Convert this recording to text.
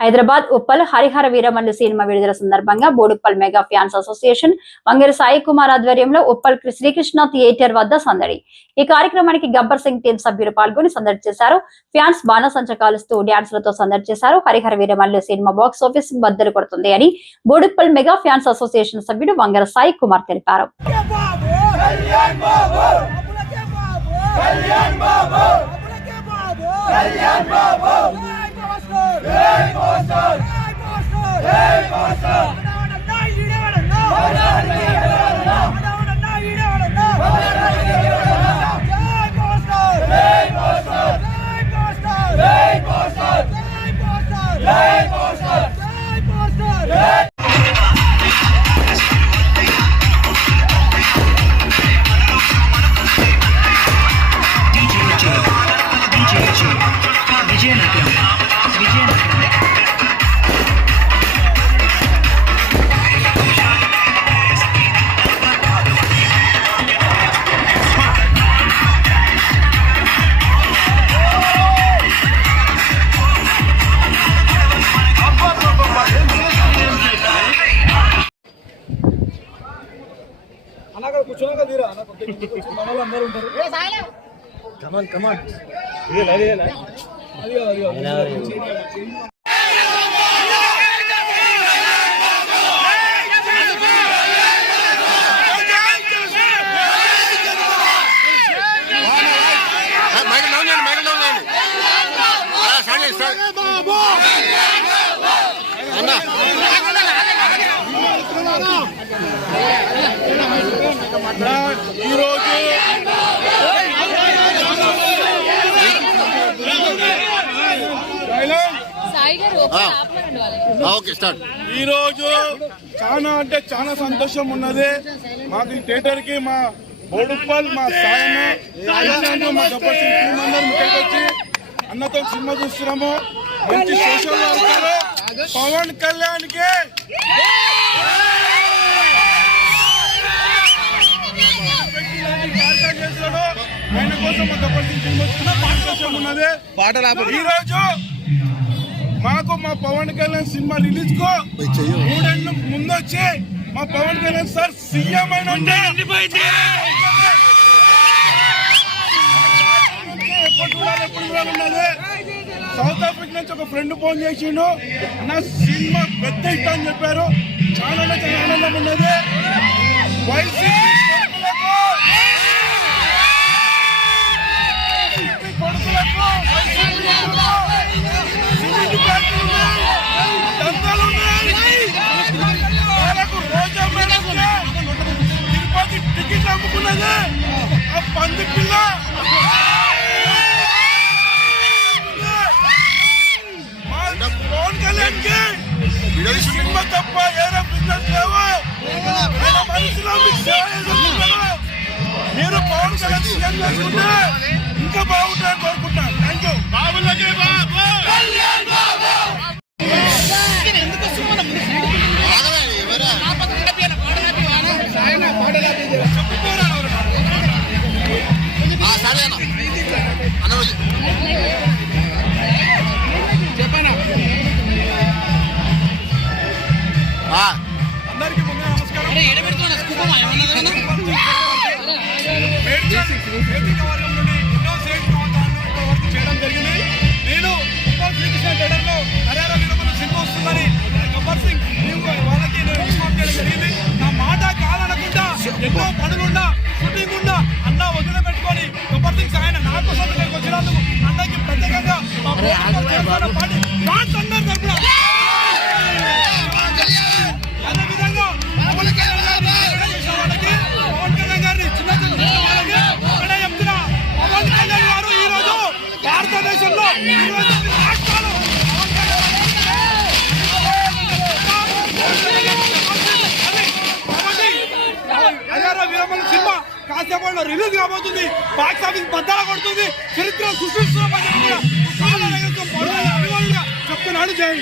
Hyderabad Uppal Harihara Veeramallu cinema విడుదల సందర్భంగా Boduppal mega fans association Vangari Sai Kumar ఆధ్వర్యంలో ఉప్పల్ శ్రీకృష్ణ థియేటర్ వద్ద సందడి. ఈ కార్యక్రమానికి గబ్బర్ సింగ్ టీం సభ్యులు పాల్గొని సందడి చేశారు. ఫ్యాన్స్ బాణసంచ కాలుస్తూ డాన్సులతో సందడి చేశారు. Harihara Veeramallu cinema box office బద్దలు కొడుతుంది అని బోడుప్పల్ మెగా ఫ్యాన్స్ అసోసియేషన్ సభ్యుడు వంగర సాయి కుమార్ తెలిపారు. కళ్యాణ్ బాబు అప్పులకే బాబు కళ్యాణ్ బాబు అప్పులకే బాబు కళ్యాణ్ బాబు జై పోస్టర్ జై పోస్టర్ జై పోస్టర్ అందరూ ఉంటారు. కమాన్ కమాన్ ఇది లైన్ ఇది ఓకే స్టార్ట్. ఈరోజు చాలా అంటే చాలా సంతోషం ఉన్నది. మాకు ఈ థియేటర్కి మా బోడుప్పల్ మా సాయన మా గబ్బర్ సింగ్ టీం అందరం ఇక్కడికి వచ్చి అన్నతో సినిమా చూస్తున్నాము. మంచి సోషల్ వర్కర్ పవన్ కళ్యాణ్కి చేశాడు ఆయన కోసం మా గబ్బర్ సింగ్ టీం వచ్చిన సంతోషం ఉన్నది. ఈ రోజు మాకు మా పవన్ కళ్యాణ్ సినిమా రిలీజ్ కో. మూడేళ్ళు ముందు వచ్చి మా పవన్ కళ్యాణ్ సార్ సీఎం అయిన సౌత్ ఆఫ్రికా నుంచి ఒక ఫ్రెండ్ ఫోన్ చేసిండు. నా సినిమా పెద్ద హిట్ అని చెప్పారు. చాలా చాలా ఆనందం ఉన్నది. వైసీపీ పంది పిల్ల. మా పవన్ కళ్యాణ్కి సినిమా తప్ప ఏదో బిజినెస్ లేవు. ఆయన మీరు పవన్ కళ్యాణ్ సీఎం చేసుకుంటే ఇంకా బాగుంటారని చేయడం జరిగింది. నేను శ్రీకృష్ణ థియేటర్లో హరియారా వీరమల్లు సినిమా వస్తుందని గబ్బర్ సింగ్ వాళ్ళకి నేను చేయడం జరిగింది. నా మాట కాదనకుండా ఎన్నో పనులున్నా షూటింగ్ ఉన్నా అన్న వదిలి పెట్టుకొని గబ్బర్ సింగ్ ఆయన నా కోసం వచ్చినందుకు అన్నకి ప్రత్యేకంగా మా పార్టీ సినిమా రిలీజ్ కాబోతుంది. బాక్స్ ఆఫీస్ బద్దల కొడుతుంది. చరిత్ర సృష్టిస్తున్న చెప్తున్నాడు జై